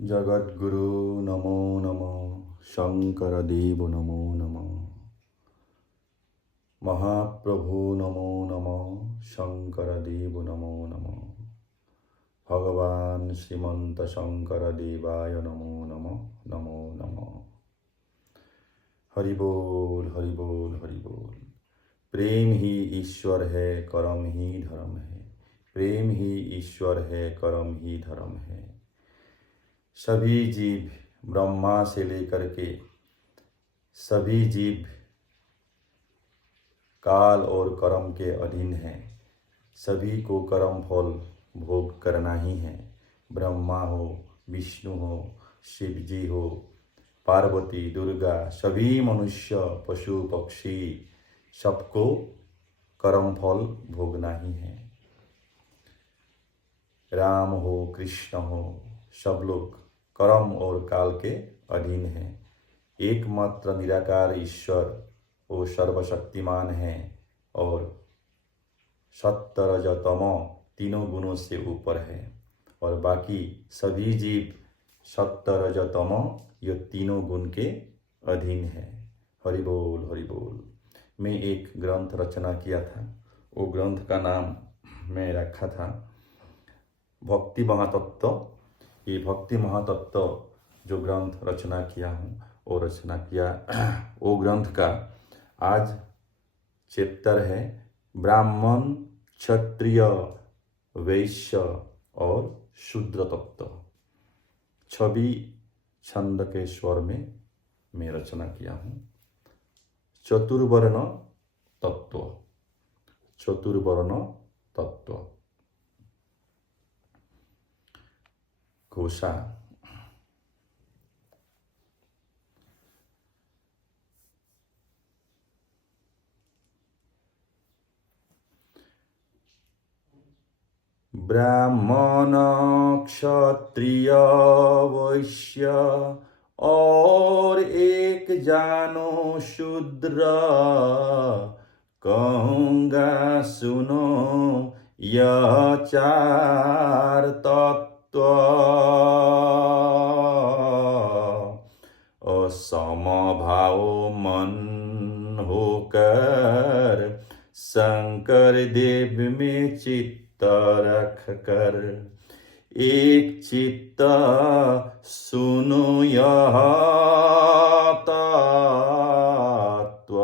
जगद्गुरु नमो नमः, शंकरदेव नमो नमः, महाप्रभु नमो नमः, शंकरदेव नमो नमः, भगवान श्रीमंत शंकरदेवाय नमो नमः, नमो नमः। हरि बोल हरि बोल हरि बोल। प्रेम ही ईश्वर है, कर्म ही धर्म है। प्रेम ही ईश्वर है, कर्म ही धर्म है। सभी जीव ब्रह्मा से लेकर के सभी जीव काल और कर्म के अधीन हैं। सभी को कर्म फल भोग करना ही है। ब्रह्मा हो, विष्णु हो, शिव जी हो, पार्वती, दुर्गा, सभी मनुष्य, पशु, पक्षी, सबको कर्म फल भोगना ही है। राम हो, कृष्ण हो, सब लोग कर्म और काल के अधीन हैं। एकमात्र निराकार ईश्वर वो सर्वशक्तिमान है और सत्य रज तम तीनों गुणों से ऊपर है। और बाकी सभी जीव सत्य रज तम ये तीनों गुण के अधीन है। हरि बोल हरि बोल। मैं एक ग्रंथ रचना किया था, वो ग्रंथ का नाम मैं रखा था भक्ति महातत्व। ये भक्ति महातत्व जो ग्रंथ रचना किया हूँ वो रचना किया वो ग्रंथ का आज चैप्टर है ब्राह्मण, क्षत्रिय, वैश्य और शूद्र तत्व। 26 छंद के स्वर में मैं रचना किया हूँ। चतुर्वर्ण तत्व, चतुर्वर्ण तत्व। घोषा। ब्राह्मण, क्षत्रिय, वैश्य और एक जानो शूद्र, कहूँगा सुनो यह चार तत्व। समभाव मन होकर शंकर देव में चित्त रख कर एक चित्त सुनो यह तत्व।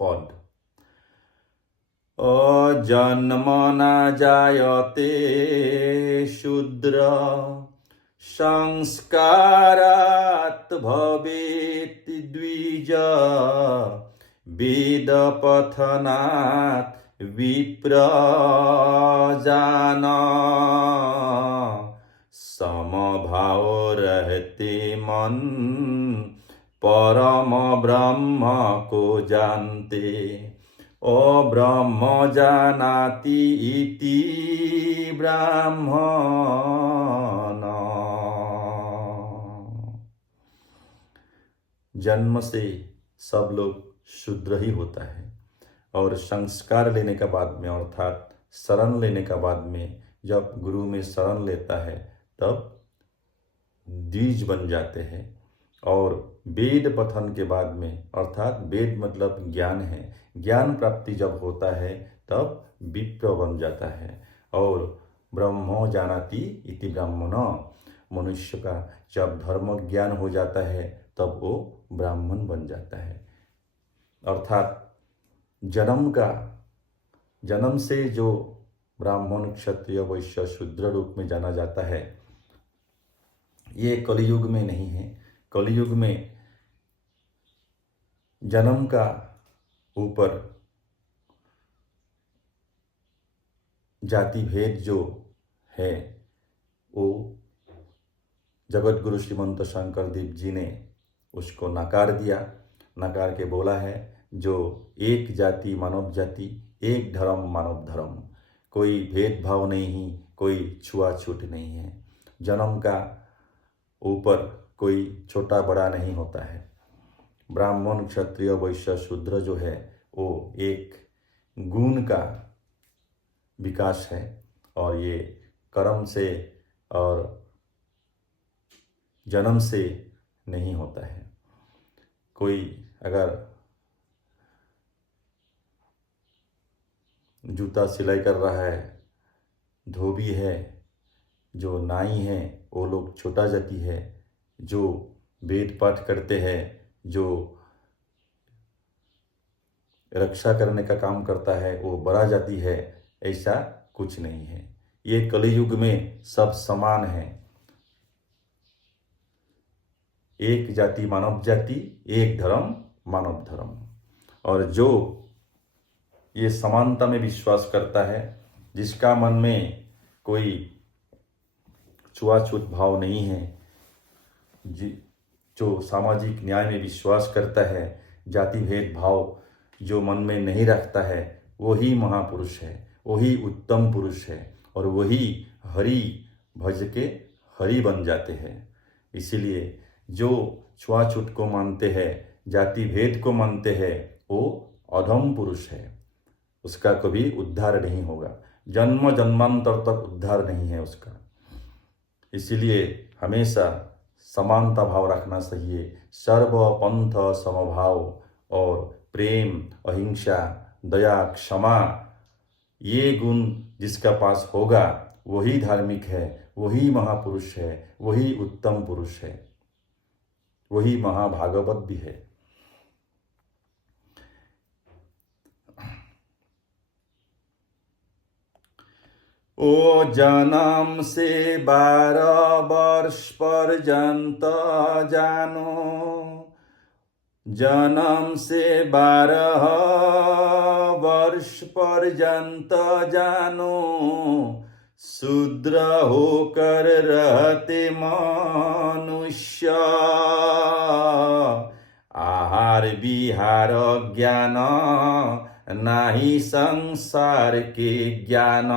पद। जन्म न जायते शूद्र, संस्कारात् भवेत् द्विज, वेद पठनात् विप्र जान, समभाव रहते मन परम ब्रह्म को जानते। ओ ब्रह्म जानाति इति ब्राह्मण। जन्म से सब लोग शूद्र ही होता है और संस्कार लेने का बाद में अर्थात शरण लेने का बाद में जब गुरु में शरण लेता है तब द्विज बन जाते हैं। और वेद पठन के बाद में अर्थात वेद मतलब ज्ञान है, ज्ञान प्राप्ति जब होता है तब विप्र बन जाता है। और ब्रह्मो जानाति इति ब्राह्मण, मनुष्य का जब धर्म ज्ञान हो जाता है तब वो ब्राह्मण बन जाता है। अर्थात जन्म से जो ब्राह्मण, क्षत्रिय, वैश्य, शूद्र रूप में जाना जाता है ये कलियुग में नहीं है। कलियुग में जन्म का ऊपर जाति भेद जो है वो जगत गुरु श्रीमंत शंकर देव जी ने उसको नकार दिया। नकार के बोला है जो एक जाति मानव जाति, एक धर्म मानव धर्म, कोई भेदभाव नहीं, कोई छुआछूत नहीं है। जन्म का ऊपर कोई छोटा बड़ा नहीं होता है। ब्राह्मण, क्षत्रिय, वैश्य, शूद्र जो है वो एक गुण का विकास है और ये कर्म से और जन्म से नहीं होता है। कोई अगर जूता सिलाई कर रहा है, धोबी है, जो नाई है वो लोग छोटा जाति है, जो वेद पाठ करते हैं, जो रक्षा करने का काम करता है वो बड़ा जाति है, ऐसा कुछ नहीं है। ये कलयुग में सब समान है। एक जाति मानव जाति, एक धर्म मानव धर्म। और जो ये समानता में विश्वास करता है, जिसका मन में कोई छुआछूत भाव नहीं है, जो सामाजिक न्याय में विश्वास करता है, जाति भेद भाव जो मन में नहीं रखता है, वही महापुरुष है, वही उत्तम पुरुष है, और वही हरि भज के हरि बन जाते हैं। इसीलिए जो छुआछूत को मानते हैं, जाति भेद को मानते हैं, वो अधम पुरुष है, उसका कभी उद्धार नहीं होगा, जन्म जन्मांतर तक उद्धार नहीं है उसका। इसीलिए हमेशा समानता भाव रखना चाहिए, सर्व पंथ समभाव, और प्रेम, अहिंसा, दया, क्षमा, ये गुण जिसका पास होगा वही धार्मिक है, वही महापुरुष है, वही उत्तम पुरुष है, वही महाभागवत भी है। ओ जन्म से 12 वर्ष पर्यंत जानो, जन्म से 12 वर्ष पर्यंत जानो, शूद्र होकर रहते मनुष्य, आहार विहार ज्ञान नाही संसार के ज्ञान,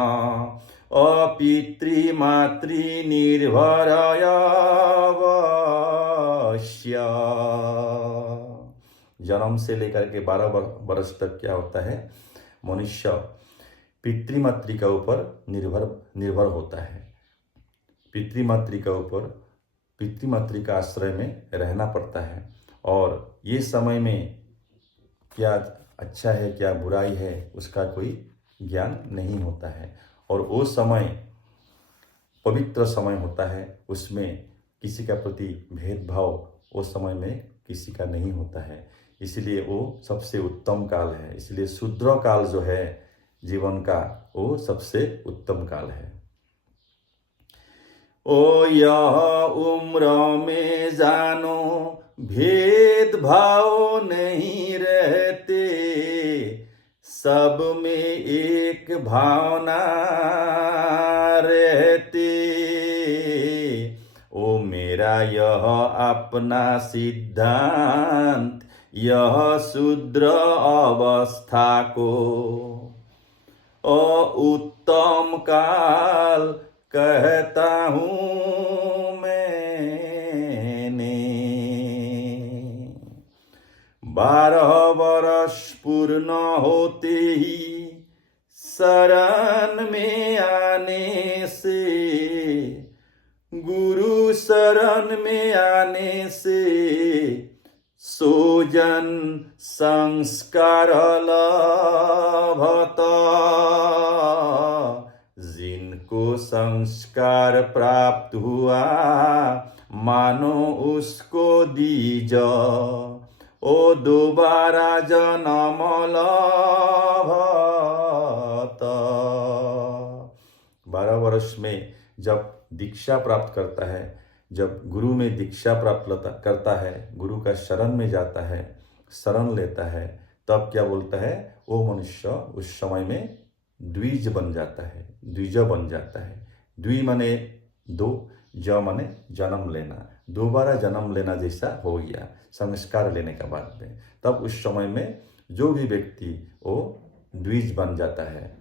अपितृ मातृ निर्भर अवश्य। जन्म से लेकर के 12 वर्ष तक क्या होता है, मनुष्य पितृमातृ का ऊपर निर्भर होता है। पितृमातृ का ऊपर पितृमातृ का आश्रय में रहना पड़ता है, और ये समय में क्या अच्छा है क्या बुराई है उसका कोई ज्ञान नहीं होता है। और वो समय पवित्र समय होता है, उसमें किसी का प्रति भेदभाव उस समय में किसी का नहीं होता है, इसलिए वो सबसे उत्तम काल है। इसलिए शूद्र काल जो है जीवन का, वो सबसे उत्तम काल है। ओ यह उम्र में जानो भेदभाव नहीं रहते, सब में एक भावना रहती, ओ मेरा यह अपना सिद्धांत, यह शूद्र अवस्था को उत्तम काल कहता हूँ मैंने। 12 वर्ष पूर्ण होते ही शरण में आने से, गुरु शरण में आने से, सोजन संस्कार लभता, जिनको संस्कार प्राप्त हुआ मानो उसको दीज, ओ दोबारा जन्म लभता। 12 वर्ष में जब दीक्षा प्राप्त करता है, जब गुरु में दीक्षा प्राप्त करता है, गुरु का शरण में जाता है, शरण लेता है, तब क्या बोलता है, वो मनुष्य उस समय में द्विज बन जाता है, द्विज बन जाता है। द्वि माने 2, ज माने जन्म लेना, दोबारा जन्म लेना जैसा हो गया संस्कार लेने का बाद में। तब उस समय में जो भी व्यक्ति वो द्विज बन जाता है।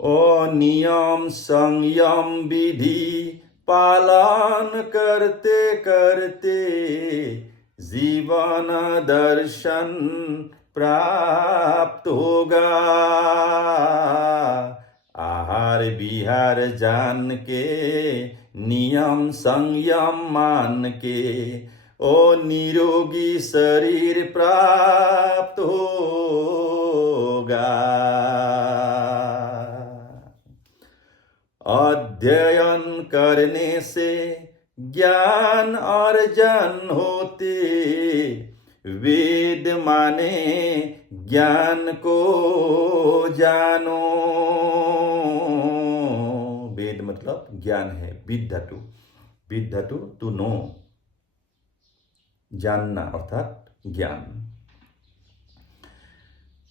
ओ नियम संयम विधि पालन करते करते जीवन दर्शन प्राप्त होगा। आहार विहार जान के नियम संयम मान के ओ निरोगी शरीर प्राप्त होगा। अध्ययन करने से ज्ञान अर्जन होते, वेद माने ज्ञान को जानो। वेद मतलब ज्ञान है, विद्या टू नो, जानना अर्थात ज्ञान।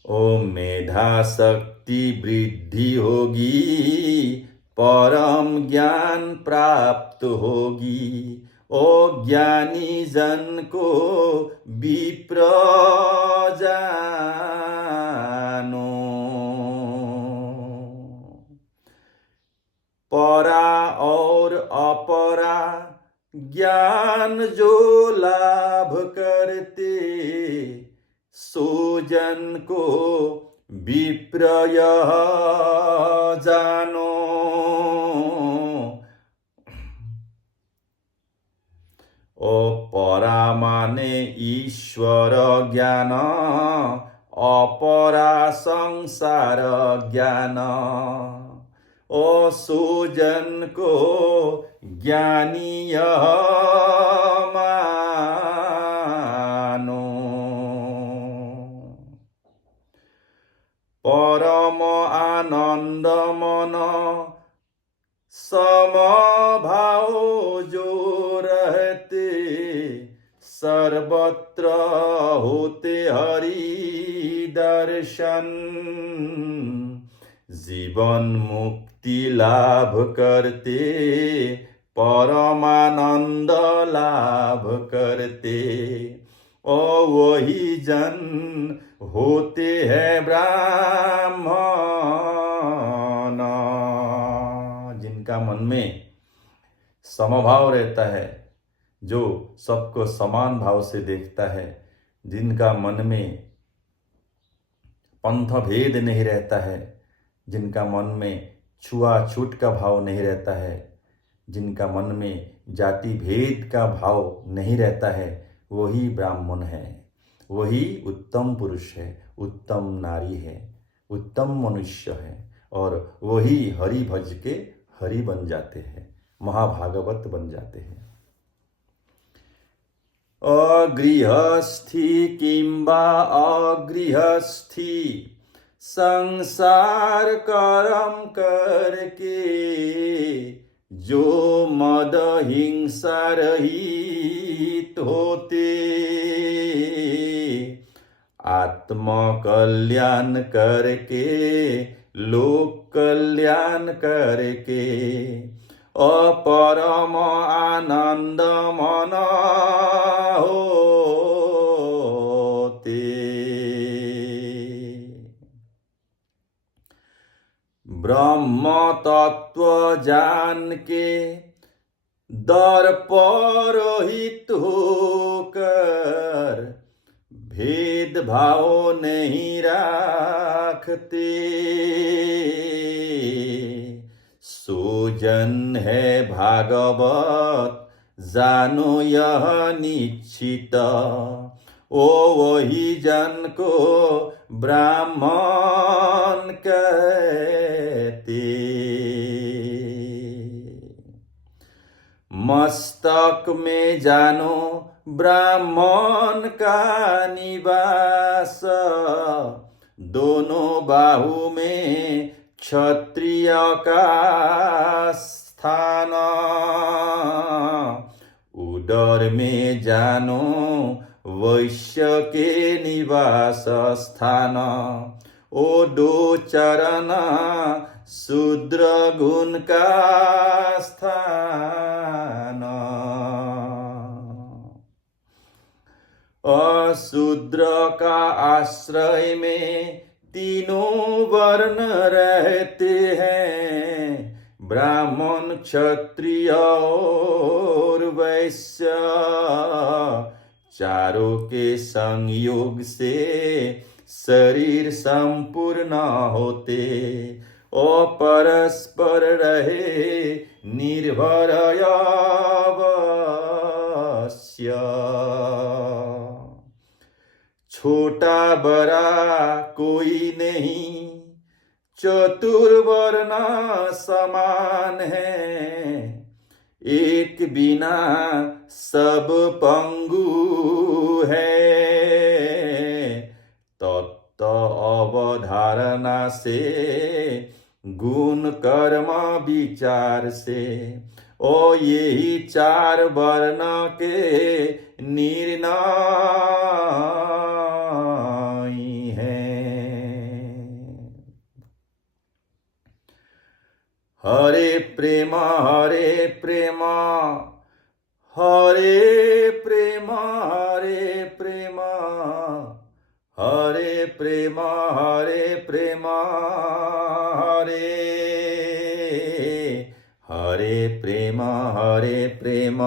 ओम मेधा शक्ति वृद्धि होगी, परम ज्ञान प्राप्त होगी। ओ ज्ञानी जन को विप्र जानो। परा और अपरा ज्ञान जो लाभ करते, सो जन को विप्र यह जानो। ओ परा माने ईश्वर ज्ञान, अपरा संसार ज्ञान। ओ सुजन को ज्ञानी यह मानो। परम आनंद मन समभाव जो रहते, सर्वत्र होते हरि दर्शन। जीवन मुक्ति लाभ करते, परमानंद लाभ करते। ओ वही जन होते हैं ब्राह्मण, जिनका मन में समभाव रहता है, जो सबको समान भाव से देखता है, जिनका मन में पंथ भेद नहीं रहता है, जिनका मन में छुआछूत का भाव नहीं रहता है, जिनका मन में जाति भेद का भाव नहीं रहता है, वही ब्राह्मण है, वही उत्तम पुरुष है, उत्तम नारी है, उत्तम मनुष्य है, और वही हरि भज के हरि बन जाते हैं, महाभागवत बन जाते हैं। अगृहस्थी किंबा अगृहस्थी संसार कर्म करके, जो मद हिंसा रहित होते, आत्म कल्याण करके लोक कल्याण करके, अपरम आनंद मन होते। ब्रह्म तत्व जान के दर्प रहित होकर, भेदभाव नहीं राखते, सुजन है भागवत जानो यह निश्चित। ओ वही जन को ब्राह्मण कहते। मस्तक में जानो ब्राह्मण का निवास, दोनों बाहु में क्षत्रिय का स्थान। उदर में जानो वैश्य के निवास स्थान, ओ दो चरण शूद्र गुण का स्थान। अशूद्र का आश्रय में तीनों वर्ण रहते हैं, ब्राह्मण क्षत्रिय और वैश्य। चारों के संयोग से शरीर संपूर्ण होते, और परस्पर रहे निर्भर अवश्य। छोटा बड़ा कोई नहीं, चतुर्वर्ण समान है। एक बिना सब पंगु है, तत्व अवधारणा से गुण कर्म विचार से, ओ यही चार वर्ण के निर्णय हैं। हरे प्रेम हरे प्रेम, हरे प्रेम हरे प्रेम, हरे प्रेम हरे प्रेम, हरे प्रेम हरे प्रेम,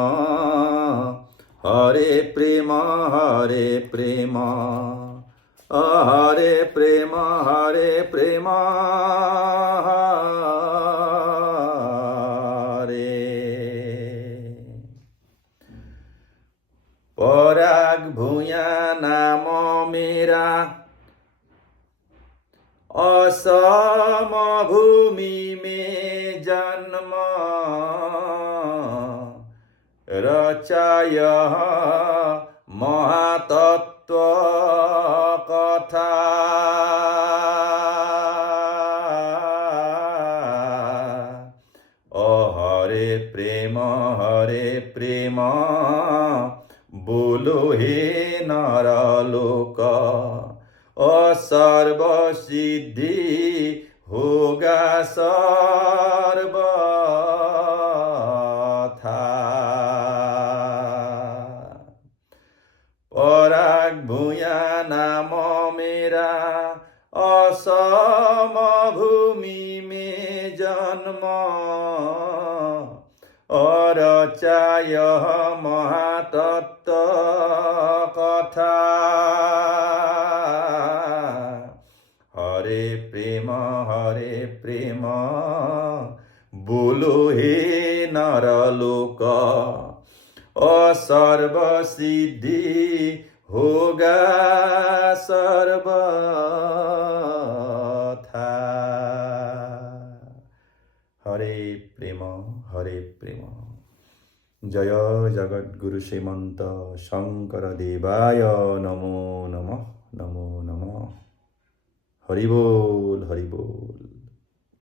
हरे प्रेम हरे प्रेम, हरे प्रेम हरे प्रेम, पराग भूया नाम मेरा, असम भूमि में जन्म, रचाय महातत्व कथा। हरे प्रेम बोलो हे नरलोक, सर्व सिद्धि होगा सर्वथा। पराग भूया नाम मेरा, असम भूमि में जन्म, रचाय महातत्व कथा। हरे प्रेम बोलो हे नरलोक, सर्व सिद्धि होगा सर्वथा। हरे प्रेम। जय जगद्गुरु श्रीमंत शंकर देवाय नमो नमः। हरि बोल।